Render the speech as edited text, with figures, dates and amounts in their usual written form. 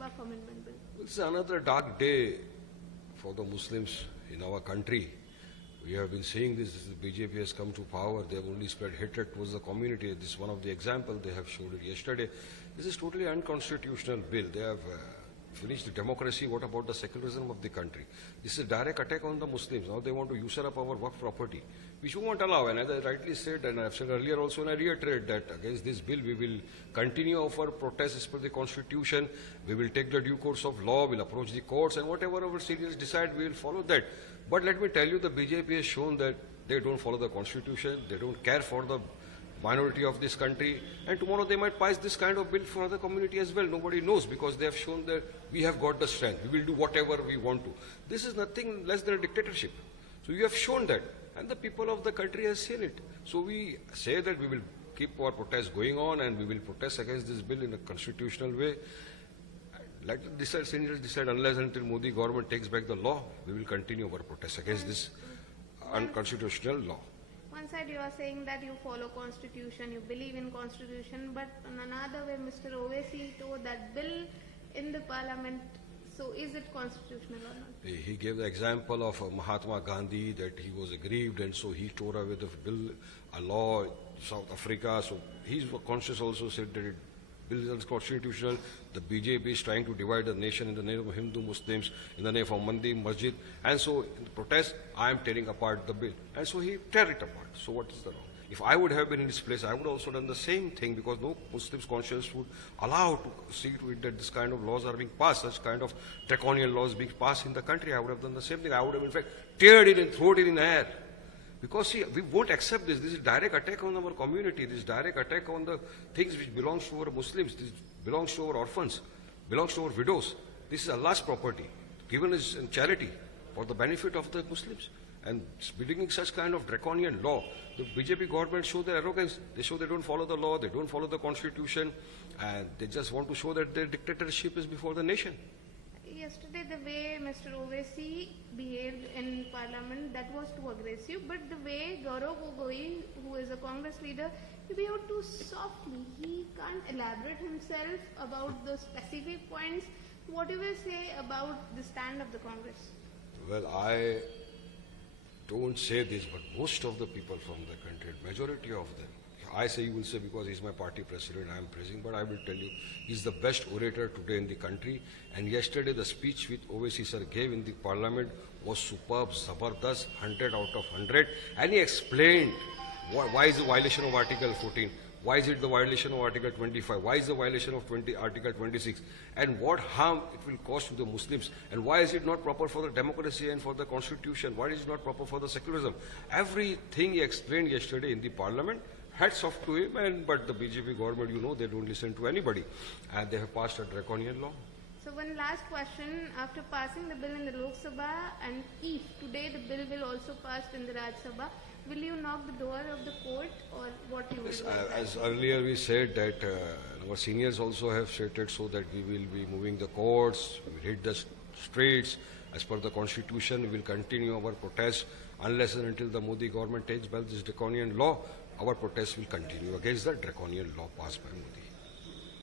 Waqf Amendment Bill? It's another dark day for the Muslims in our country. We have been saying this, the BJP has come to power, they have only spread hatred towards the community. This is one of the examples they have showed it yesterday. This is totally unconstitutional bill. They have finished the democracy. What about the secularism of the country? This is a direct attack on the Muslims. Now they want to usurp our work property, which we won't allow. And as I rightly said, and I've said earlier also, and I reiterate that against this bill, we will continue our protests as per the constitution. We will take the due course of law, we'll approach the courts, and whatever our seniors decide, we will follow that. But let me tell you, the BJP has shown that they don't follow the constitution, they don't care for the minority of this country, and tomorrow they might pass this kind of bill for other community as well. Nobody knows, because they have shown that we have got the strength. We will do whatever we want to. This is nothing less than a dictatorship. So you have shown that, and the people of the country has seen it. So we say that we will keep our protests going on, and we will protest against this bill in a constitutional way. Let the seniors decide. Unless until Modi government takes back the law, we will continue our protests against this unconstitutional law. One side you are saying that you follow constitution, you believe in constitution, but on another way Mr. Owaisi told that bill in the parliament, so is it constitutional or not? He gave the example of Mahatma Gandhi, that he was aggrieved and so he tore away the bill, a law, South Africa. So he's conscious also said that bill is unconstitutional. The BJP is trying to divide the nation in the name of Hindu Muslims, in the name of Mandir Masjid. And so in the protest, I am tearing apart the bill. And so he tear it apart. So what is the wrong? If I would have been in his place, I would also done the same thing, because no Muslim's conscience would allow to see to it that this kind of laws are being passed, such kind of draconian laws being passed in the country. I would have done the same thing. I would have in fact teared it and thrown it in the air. Because see, we won't accept this. This is direct attack on our community. This is direct attack on the things which belongs to our Muslims. This belongs to our orphans, belongs to our widows. This is Allah's property, given as charity for the benefit of the Muslims. And bringing such kind of draconian law, the BJP government show their arrogance. They show they don't follow the law, they don't follow the constitution, and they just want to show that their dictatorship is before the nation. Yesterday, the way Mr. Owaisi behaved in parliament, that was too aggressive. But the way Gaurav Gogoi, who is a Congress leader, he behaved too softly. He can't elaborate himself about the specific points. What do you say about the stand of the Congress? Well, I don't say this, but most of the people from the country, majority of them, I say, you will say because he's my party president, I am praising, but I will tell you, he's the best orator today in the country. And yesterday, the speech which Owaisi sir gave in the parliament was superb, zabardast, 100 out of 100. And he explained why is the violation of Article 14, why is it the violation of Article 25, why is the violation of Article 26, and what harm it will cause to the Muslims, and why is it not proper for the democracy and for the constitution, why is it not proper for the secularism. Everything he explained yesterday in the parliament. Hats off to him, but the BJP government, you know, they don't listen to anybody, and they have passed a draconian law. So one last question, after passing the bill in the Lok Sabha, and if today the bill will also pass in the Raj Sabha, will you knock the door of the court, or what you will do? As earlier we said that our seniors also have stated so that we will be moving the courts, we will hit the streets. As per the constitution, we will continue our protests unless and until the Modi government takes back this draconian law. Our protests will continue against the draconian law passed by Modi.